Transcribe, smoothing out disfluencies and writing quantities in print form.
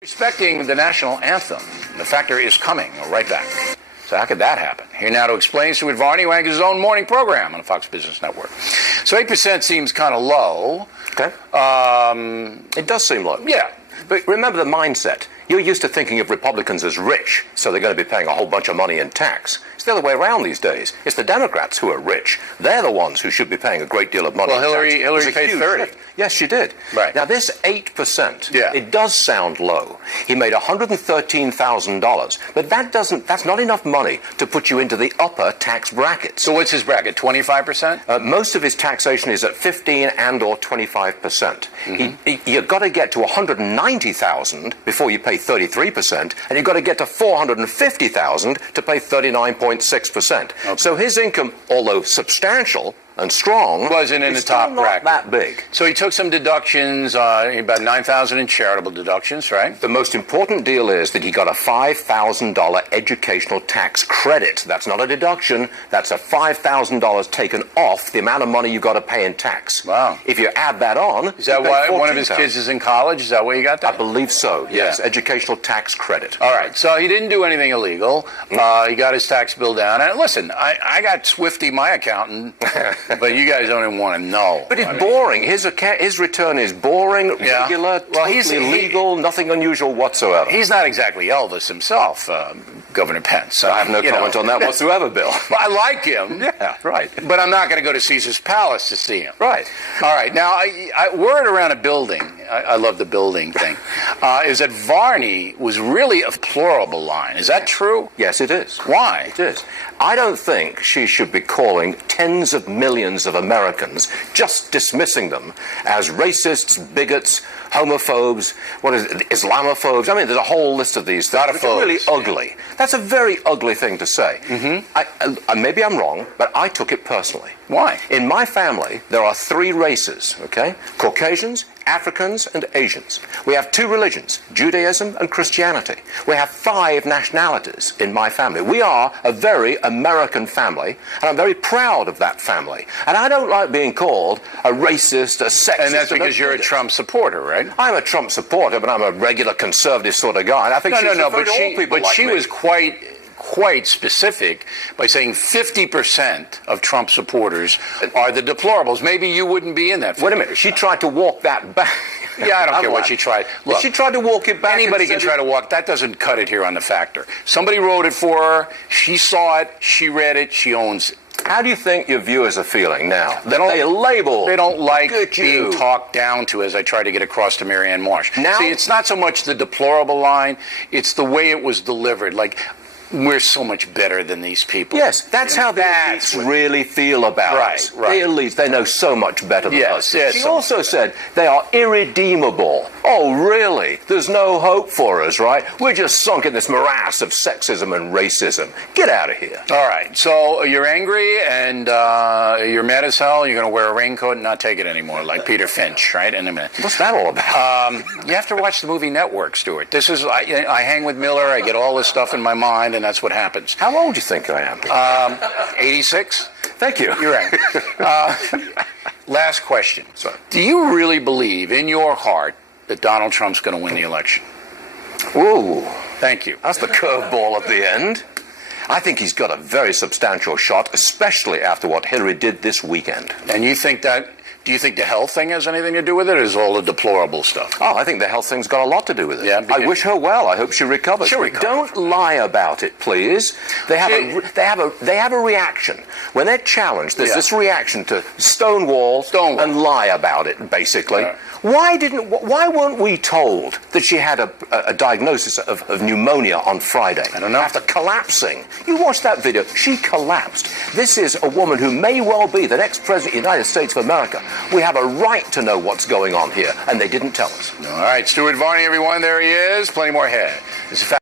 Respecting the national anthem, the factor is coming. Right back. So how could that happen? Here now to explain, Stuart Varney, who anchors his own morning program on the Fox Business Network. So 8% seems kind of low. Okay. It does seem low. Yeah. But remember the mindset. You're used to thinking of Republicans as rich, so they're going to be paying a whole bunch of money in tax. It's the other way around these days. It's the Democrats who are rich. They're the ones who should be paying a great deal of money in tax. Well, Hillary paid 30. Shift. Yes, she did. Right. Now, this 8%, yeah, it does sound low. He made $113,000, but that's not enough money to put you into the upper tax brackets. So what's his bracket, 25%? Most of his taxation is at 15 and or 25%. You've got to get to $190,000 before you pay 33%, and you've got to get to $450,000 to pay 39.6%. Okay. So his income, although substantial and strong, wasn't in the top bracket. That big. So he took some deductions, about $9,000 in charitable deductions, right? The most important deal is that he got a $5,000 educational tax credit. That's not a deduction. That's a $5,000 taken off the amount of money you've got to pay in tax. Wow. If you add that on, is that why one of his kids is in college? Is that why you got that? I believe so. Yes, yeah. Educational tax credit. All right. So he didn't do anything illegal. He got his tax bill down. And listen, I got Swifty, my accountant. But you guys don't even want to know. But it's boring. His return is boring, yeah, regular, he's legal, nothing unusual whatsoever. He's not exactly Elvis himself, Governor Pence. I have no comment on that whatsoever, Bill. Well, I like him. Yeah, right. But I'm not going to go to Caesar's Palace to see him. Right. All right. Now, word around a building, I love the building thing, is that Varney was really a deplorable line. Is that true? Yes, it is. Why? It is. I don't think she should be calling tens of millions of Americans, just dismissing them as racists, bigots, homophobes, Islamophobes. I mean, there's a whole list of these things. It's really ugly. That's a very ugly thing to say. Maybe I'm wrong, but I took it personally. Why? In my family, there are three races, okay? Caucasians, Africans, and Asians. We have two religions, Judaism and Christianity. We have 5 nationalities in my family. We are a very American family, and I'm very proud of that family. And I don't like being called a racist, a sexist. And that's because you're a Trump supporter, right? I'm a Trump supporter, but I'm a regular conservative sort of guy. And I think she was quite specific by saying 50% of Trump supporters are the deplorables. Maybe you wouldn't be in that. Wait a minute. She tried to walk that back. Yeah, I don't care what she tried. Look, she tried to walk it back. Anybody can try to walk. That doesn't cut it here on the factor. Somebody wrote it for her. She saw it. She read it. She owns it. How do you think your viewers are feeling now? They don't like being talked down to, as I try to get across to Marianne Marsh. Now, see, it's not so much the deplorable line, it's the way it was delivered. Like, we're so much better than these people. Yes, that's how the elites really feel about us. Right. The elites, they know so much better than us. Yes, she also said they are irredeemable. Oh, really? There's no hope for us, right? We're just sunk in this morass of sexism and racism. Get out of here. All right, so you're angry and you're mad as hell. You're going to wear a raincoat and not take it anymore, like Peter Finch, right? In a minute. What's that all about? You have to watch the movie Network, Stuart. This is, I hang with Miller. I get all this stuff in my mind, and that's what happens. How old do you think I am? 86. Thank you. You're right. Last question. Sorry. Do you really believe in your heart that Donald Trump's going to win the election? Ooh. Thank you. That's the curveball at the end. I think he's got a very substantial shot, especially after what Hillary did this weekend. And you think that... Do you think the health thing has anything to do with it, or is all the deplorable stuff? Oh, I think the health thing's got a lot to do with it. Yeah, I wish her well. I hope she recovers. She'll recover. Don't lie about it, please. They have a reaction when they're challenged. There's this reaction to stonewall and lie about it, basically. Yeah. Why weren't we told that she had a diagnosis of pneumonia on Friday? I don't know. After collapsing. You watched that video. She collapsed. This is a woman who may well be the next president of the United States of America. We have a right to know what's going on here, and they didn't tell us. All right, Stuart Varney, everyone. There he is. Plenty more ahead. This is